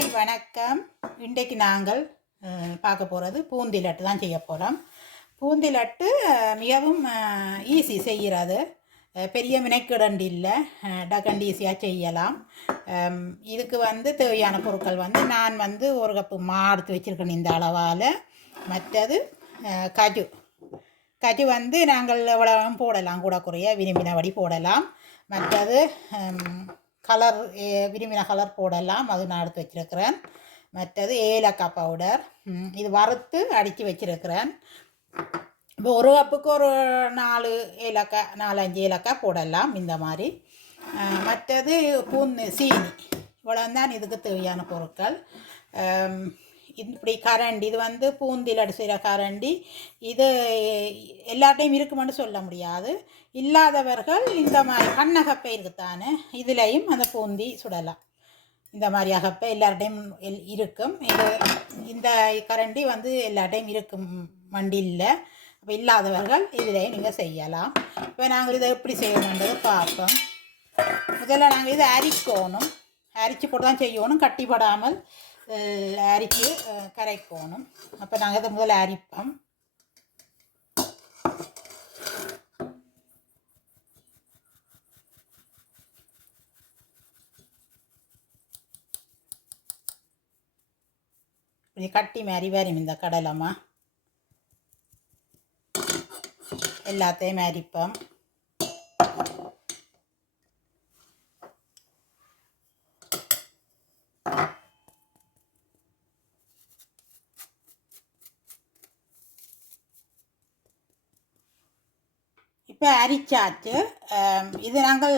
Hi வணக்கம். இன்றைக்கு நாங்கள் பார்க்க போகிறது பூந்திலட்டு தான் செய்ய போகிறோம் பூந்திலட்டு மிகவும் ஈஸி செய்கிறது பெரிய மினைக்கிடண்டு இல்லை. டக்கண்டு ஈஸியாக செய்யலாம். இதுக்கு வந்து தேவையான பொருட்கள் வந்து நான் வந்து ஒரு கப்பு மா எடுத்து வச்சுருக்கேன் இந்த அளவால். மற்றது கஜு. கஜு வந்து நாங்கள் எவ்வளோ போடலாம். கூட குறைய விரும்பினபடி போடலாம். மற்றது கலர் விரும்பின கலர் போடலாம். அது நான் எடுத்து வச்சுருக்கிறேன். மற்றது ஏலக்காய் பவுடர் இது வறுத்து அடித்து வச்சிருக்கிறேன். இப்போ ஒரு கப்புக்கு ஒரு நாலு ஏலக்காய் நாலஞ்சு ஏலக்காய் போடலாம். இந்த மாதிரி. மற்றது பூந்து சீனி. இவ்வளோ தான் இதுக்கு தேவையான பொருட்கள். இப்படி கரண்டி இது வந்து பூந்தில் அடிச்சுற கரண்டி இது எல்லாட்டையும் இருக்குமென்னு சொல்ல முடியாது. இல்லாதவர்கள் இந்த மாதிரி கண்ணகப்பை இருக்குத்தானே இதுலேயும் அந்த பூந்தி சுடலாம். இந்த மாதிரி அகப்பை எல்லார்டையும் எல் இருக்கும். இது இந்த கரண்டி வந்து எல்லார்டையும் இருக்கும் வண்டியில் அப்போ இல்லாதவர்கள் இதிலையும் நீங்கள் செய்யலாம். இப்போ நாங்கள் இதை எப்படி செய்யணுன்றது பார்ப்போம். முதல்ல நாங்கள் இதை அரிக்கணும். அரிச்சு போட்டு தான் செய்யணும். கட்டிப்படாமல் அரிக்கு அரிச்சு கரைக்கணும் அப்போ நாங்கள் இதை முதல்ல அரிப்போம். இப்படி கட்டி மாதிரி வரும் இந்த கடலம்மா எல்லாத்தையும் அரிப்போம் இப்போ அரிச்சாச்சு. இது நாங்கள்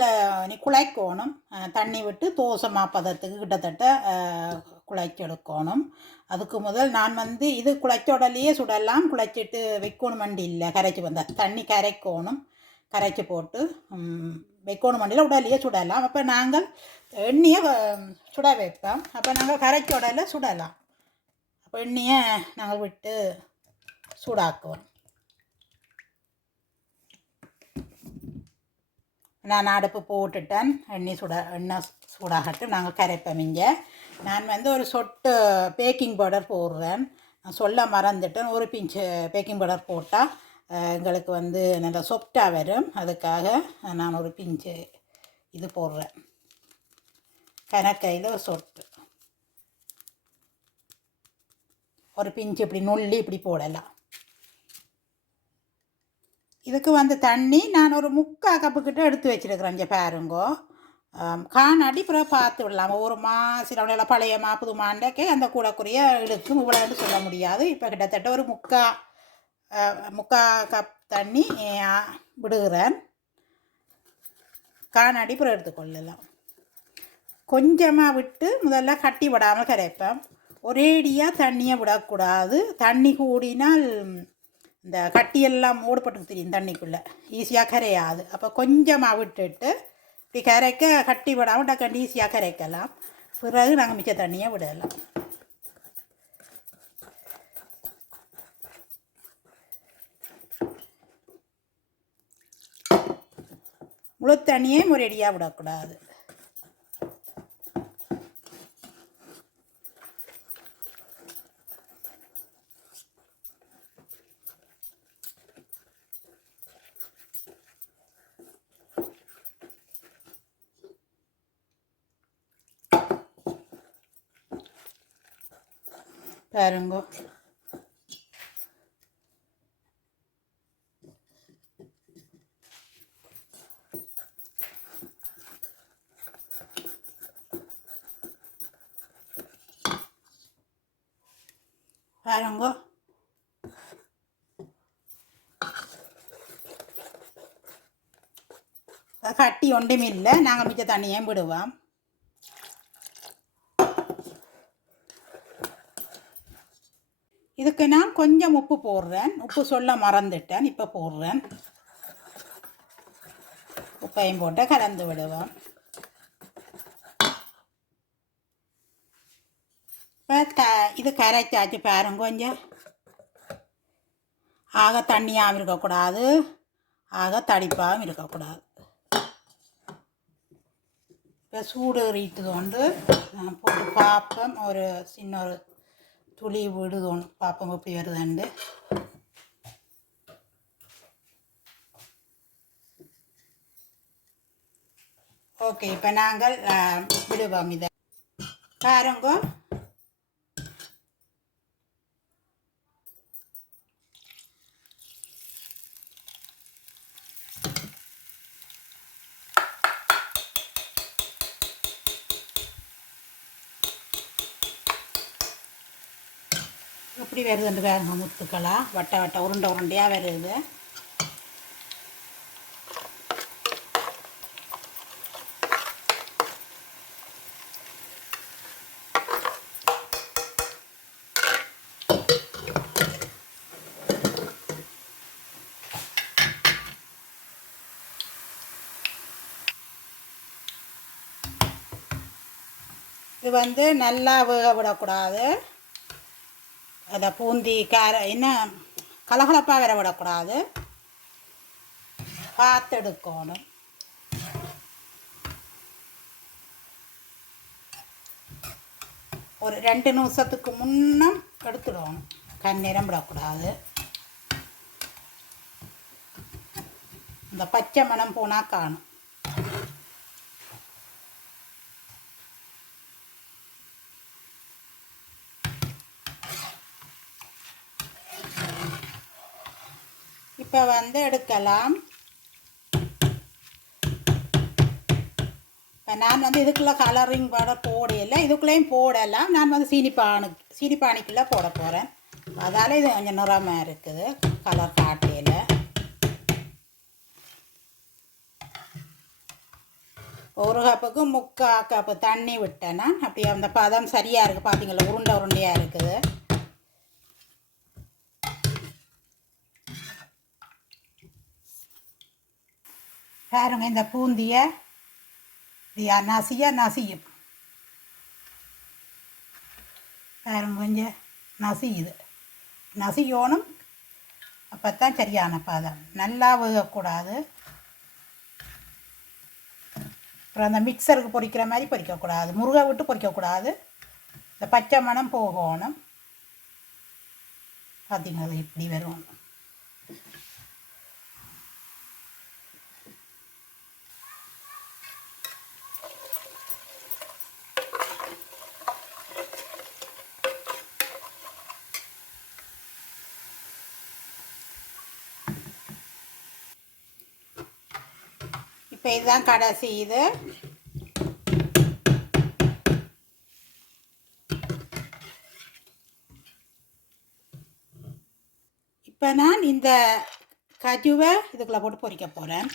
குழைக்கணும். தண்ணி விட்டு தோசை மாப்பதத்துக்கு கிட்டத்தட்ட குழைச்செடுக்கணும். அதுக்கு முதல் நான் வந்து இது குழைச்சோடலையே சுடலாம். குழைச்சிட்டு வைக்கணும் வண்டி இல்லை கரைச்சி வந்த. தண்ணி கரைக்கணும். கரைச்சி போட்டு வைக்கணும் வண்டியில் உடலையே சுடலாம். அப்போ நாங்கள் எண்ணெயை சுட வைப்போம். அப்போ நாங்கள் கரைச்சோடலை சுடலாம். அப்போ எண்ணெயை நாங்கள் விட்டு சூடாக்குவோம். நான் அடுப்பு போட்டுட்டேன். எண்ணெய் சுட எண்ணெய் சூடாகட்டும். நாங்கள் கரைப்போம் இங்கே. நான் வந்து ஒரு சொட்டு பேக்கிங் பவுடர் போடுறேன். நான் சொல்ல மறந்துட்டேன். ஒரு பிஞ்சு பேக்கிங் பவுடர் போட்டால் எங்களுக்கு வந்து நல்லா சொப்டாக வரும். அதுக்காக நான் ஒரு பிஞ்சு இது போடுறேன். கனக்கையில் ஒரு சொட்டு. ஒரு பிஞ்சு இப்படி நுள்ளி இப்படி போடலாம். இதுக்கு வந்து தண்ணி நான் ஒரு முக்கால் கப்பு கிட்ட எடுத்து வச்சிருக்கிறேன் இங்கே பாருங்கோ. காணாடி பிறகு பார்த்து விடலாம். ஒரு மா சில உள்ள பழைய மா புது மாண்டக்கே அந்த கூடக்குரிய இழுக்கும். இவ்வளோன்னு சொல்ல முடியாது. இப்போ கிட்டத்தட்ட ஒரு முக்கா முக்கா கப் தண்ணி விடுகிறேன். காணாடி பிறகு எடுத்துக்கொள்ளலாம் கொஞ்சமாக விட்டு முதல்ல கட்டி விடாமல் கரைப்பேன். ஒரேடியாக தண்ணியை விடக்கூடாது. தண்ணி கூடினால் இந்த கட்டியெல்லாம் மூடப்பட்டு தெரியும் தண்ணிக்குள்ளே. ஈஸியாக கரையாது. அப்போ கொஞ்சமாக விட்டுட்டு இப்படி கரைக்க கட்டி விடாமல் டக்கண்டு ஈஸியாக கரைக்கலாம். பிறகு நாங்கள் மிச்ச தண்ணியை விடலாம். முழு தண்ணியே முறையடியாக விடக்கூடாது. பாருங்க. பாருங்க. கட்டி ஒன்றுமே இல்லை. நாங்கள் மிச்ச தண்ணியும் விடுவோம். இதுக்கு நான் கொஞ்சம் உப்பு போடுறேன். உப்பு சொல்ல மறந்துட்டேன் இப்போ போடுறேன். உப்பையும் போட்டு கலந்து விடுவோம். இப்போ த இது கரைச்சாச்சு பாருங்க கொஞ்சம். ஆக தண்ணியாகவும் இருக்கக்கூடாது. ஆக தடிப்பாகவும் இருக்கக்கூடாது. இப்போ சூடு ரீட்டு கொண்டு நான் போட்டு பார்ப்போம் ஒரு சின்ன ஒரு துளி விடுதோணும் பார்ப்போம் எப்படி வருதுண்டு ஓகே இப்போ நாங்கள் விடுவோம் இதை. பாருங்க. எப்படி வருதுன்னு பாருங்க முத்துக்களா. வட்ட வட்ட உருண்டை உருண்டையாக வருது. இது வந்து நல்லா வேக விடக்கூடாது. அதை பூந்தி கார என்ன கலகலப்பாக வர விடக்கூடாது. பார்த்து எடுக்கணும் ஒரு ரெண்டு நிமிஷத்துக்கு முன்னம் எடுத்துடணும். கண் நிரம்பிடக்கூடாது இந்த பச்சை மணம் போனால் காணும். இப்போ வந்து எடுக்கலாம். இப்போ நான் வந்து இதுக்குள்ளே கலரிங் பவுடர் போடையில இதுக்குள்ளேயும் போடலாம். நான் வந்து சீனிப்பானு சீனிப்பானிக்குள்ளே போட போகிறேன் அதால் இது கொஞ்சம் நிறமாக இருக்குது கலர் காட்டையில் ஒரு கப்புக்கு முக்கால் கப்பு தண்ணி விட்டேன்னா அப்படியே அந்த பதம் சரியாக இருக்குது பார்த்தீங்களா உருண்டை உருண்டையாக இருக்குது. பாருங்க இந்த பூந்திய இது நசிய நசியும் பாருங்க கொஞ்சம் நசியுது நசியோனும் அப்போ தான் சரியான பாதம் நல்லா வேகக்கூடாது அப்புறம் அந்த மிக்சருக்கு பொரிக்கிற மாதிரி பொறிக்கக்கூடாது முருகை விட்டு பொரிக்கக்கூடாது இந்த பச்சை மணம் போகணும் பார்த்தீங்களா இப்படி வரும் இப்போ இதுதான் கடைசி இது இப்போ நான் இந்த கஜுவை இதுக்குள்ளே போட்டு பொறிக்க போகிறேன்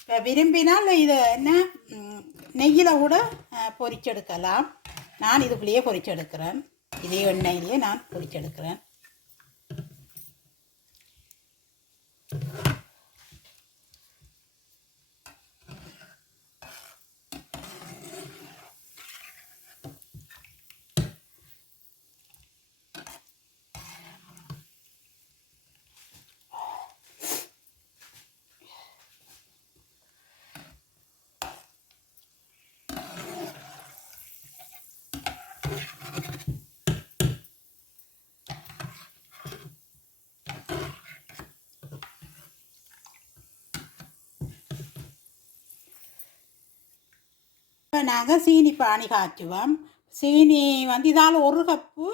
இப்போ விரும்பினால் இது என்ன நெய்யில் கூட பொறிச்செடுக்கலாம். நான் இதுக்குள்ளேயே பொறிச்செடுக்கிறேன். இதே எண்ணெயிலேயே நான் பொறிச்செடுக்கிறேன். இப்போ நாங்கள் சீனி பானி காய்ச்சுவோம். சீனி வந்து இதால் ஒரு கப்பு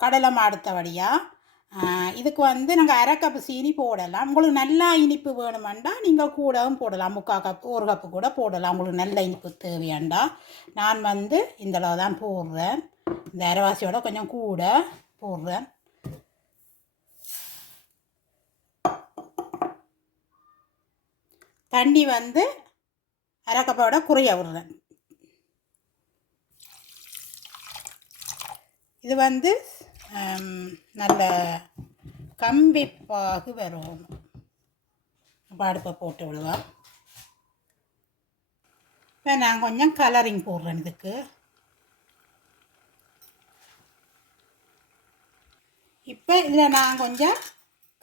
கடலை மாடுத்தபடியாக இதுக்கு வந்து நாங்கள் அரை கப்பு சீனி போடலாம். உங்களுக்கு நல்லா இனிப்பு வேணுமெண்டா நீங்கள் கூடவும் போடலாம். முக்கால் கப்பு ஒரு கப்பு கூட போடலாம். உங்களுக்கு நல்ல இனிப்பு தேவையாண்டா. நான் வந்து இந்த அளவு தான் போடுறேன். இந்த அரைவாசியோட கொஞ்சம் கூட போடுறேன். தண்ணி வந்து அரை கப்போட குறைய விடுறேன் இது வந்து நல்ல நல்ல கம்பிப்பாகு வரும். இப்போ அடுப்பை போட்டு விடுவோம். இப்போ நான் கொஞ்சம் கலரிங் போடுறேன் இதுக்கு. இப்போ இதில் நான் கொஞ்சம்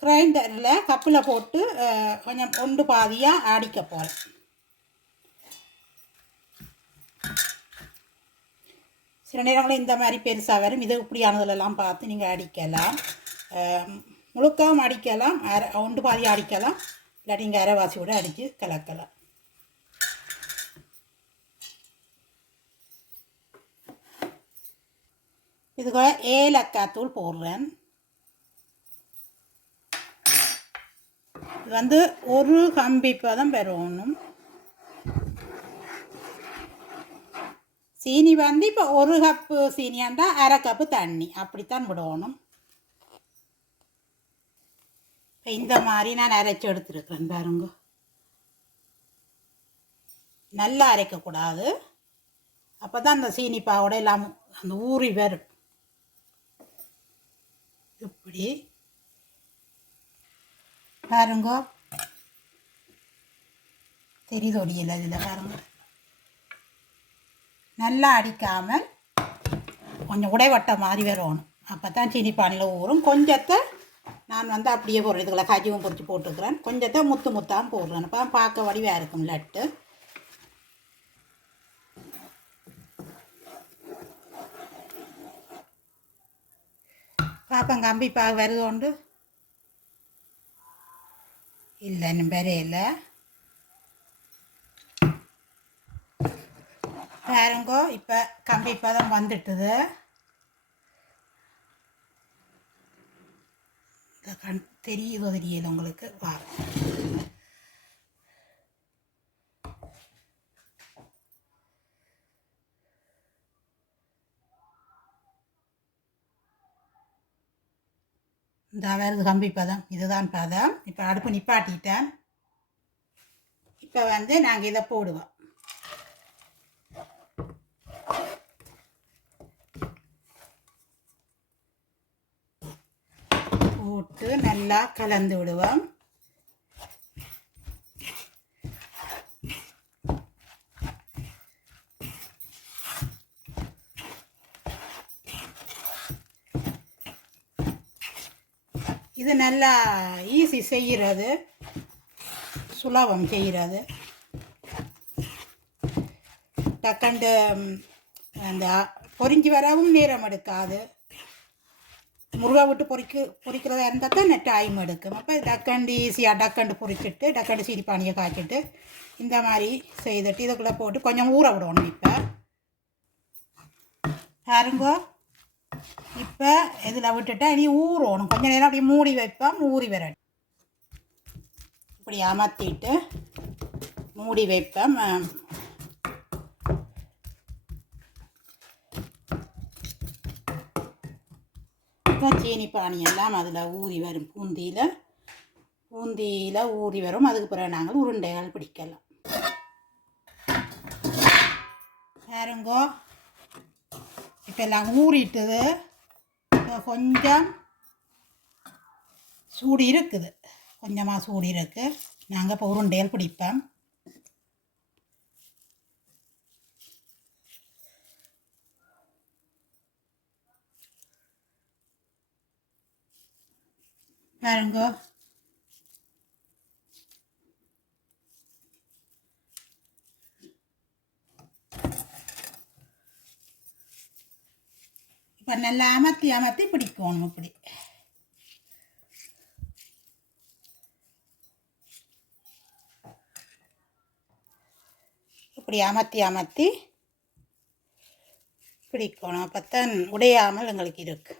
கிரைண்டரில் கப்பில் போட்டு கொஞ்சம் ஒன்று பாதியாக ஆடிக்க போகிறேன். சில நேரங்களில் இந்த மாதிரி பெருசாக வரும். இது இப்படியானதுலலாம் பார்த்து நீங்கள் அடிக்கலாம். அஹ், முழுக்கவும் அடிக்கலாம். அரை ஒன்று பாதி அடிக்கலாம். இல்லாட்டி நீங்கள் அரைவாசி கூட அடித்து கலக்கலாம். இதுக்கு ஏலக்காய் தூள் போடுறேன். இது வந்து ஒரு கம்பி பதம் பெறணும். சீனி வந்து இப்போ ஒரு கப்பு சீனியாக இருந்தால் அரை கப்பு தண்ணி. அப்படித்தான் விடணும். இப்போ இந்த மாதிரி நான் அரைச்சி எடுத்துருக்குறேன் பாருங்க. நல்லா அரைக்கக்கூடாது. அப்போ தான் அந்த சீனி பாவோட எல்லாம் அந்த ஊறி வரும். இப்படி. பாருங்க. தெரியுது ஒடியல இதில் பாருங்கள் நல்லா அடிக்காமல் கொஞ்சம் உடைவட்ட மாதிரி வரணும் அப்போ தான் சீனி பானையில் ஊறும். கொஞ்சத்தை நான் வந்து அப்படியே போடுறேன். இதுக்குள்ள கஜிவும் பொறிச்சு போட்டுக்கிறேன். கொஞ்சத்தை முத்து முத்தாக போடுறேன். அப்போ பார்க்க வடிவாக இருக்கும் லட்டு. பாப்பம் கம்பி பா வருது உண்டு. இல்லை இன்னும் பெரிய பாருங்கோ இப்போ கம்பி பதம் வந்துட்டுது. இந்த கண் தெரியுதோ தெரியுது உங்களுக்கு? வா. இந்த வருது கம்பி பதம் இதுதான் பதம். இப்போ அடுப்பு நிப்பாட்டிட்டேன். இப்போ வந்து நாங்கள் இதை போடுவோம். போட்டு நல்லா கலந்து விடுவோம். இது நல்லா ஈஸி செய்கிறது. சுலபம் செய்கிறது. டக்கண்டு அந்த பொறிஞ்சு வரவும் நேரம் எடுக்காது. முருகா விட்டு பொறிக்கு பொறிக்கிறதா இருந்தால் தான் நெட் டைம் எடுக்கும் அப்போ டக்கண்டு ஈஸியாக டக்கண்டு பொறிச்சிட்டு டக்கண்டு சீடி பானியை காய்ச்சிட்டு இந்த மாதிரி செய்துட்டு இதுக்குள்ளே போட்டு கொஞ்சம் ஊற விடணும் இப்போ பாருங்கோ இப்போ இதில் விட்டுட்டா இனி ஊறணும் கொஞ்ச நேரம் அப்படியே மூடி வைப்போம் ஊறி வர இப்படி அமர்த்திட்டு மூடி வைப்பேன் சீனி பானி எல்லாம் அதில் ஊறி வரும். பூந்தியில் பூந்தியில் ஊறி வரும். அதுக்கு பிறகு நாங்கள் உருண்டைகள் பிடிக்கலாம். பாருங்கோ. இப்போ எல்லாம் ஊறிட்டுது. இப்போ கொஞ்சம் சூடு இருக்குது. கொஞ்சமாக சூடு இருக்குது நாங்கள் இப்போ உருண்டைகள் பிடிப்போம். பாருங்க இப்போ நல்லா அமர்த்தி அமர்த்தி பிடிக்கணும் இப்படி இப்படி அமர்த்தி அமர்த்தி பிடிக்கணும் அப்போத்தான் உடையாமல் எங்களுக்கு இருக்கு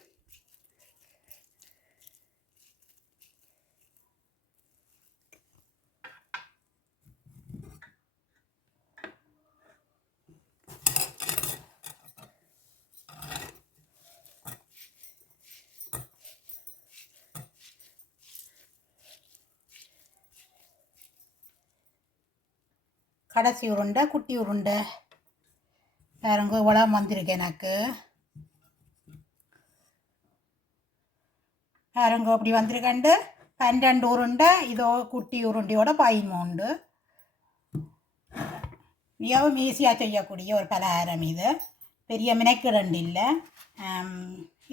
கடைசி உருண்டை குட்டி உருண்டை. பாருங்க உலகம் வந்திருக்கு எனக்கு. பாருங்க அப்படி வந்திருக்கண்டு? பன்னெண்டு உருண்டை இதோ குட்டி உருண்டையோட பதிமூண்டு மிகவும் ஈஸியாக செய்யக்கூடிய ஒரு பலகாரம் இது. பெரிய மினைக்கிடண்டு இல்லை.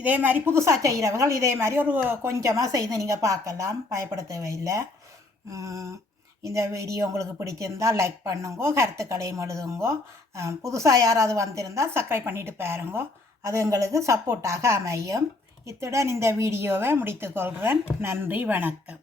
இதே மாதிரி புதுசாக செய்கிறவர்கள் இதே மாதிரி ஒரு கொஞ்சமாக செய்து நீங்கள் பார்க்கலாம். பயப்பட தேவையில்லை. இந்த வீடியோ உங்களுக்கு பிடிச்சிருந்தா லைக் பண்ணுங்க கருத்துக்களையும் எழுதுங்கோ. புதுசாக யாராவது வந்திருந்தால் சப்ஸ்கிரைப் பண்ணிட்டு பாருங்க. அது எங்களுக்கு சப்போர்ட்டாக அமையும். இத்துடன் இந்த வீடியோவை முடித்துக்கொள்கிறேன் நன்றி வணக்கம்.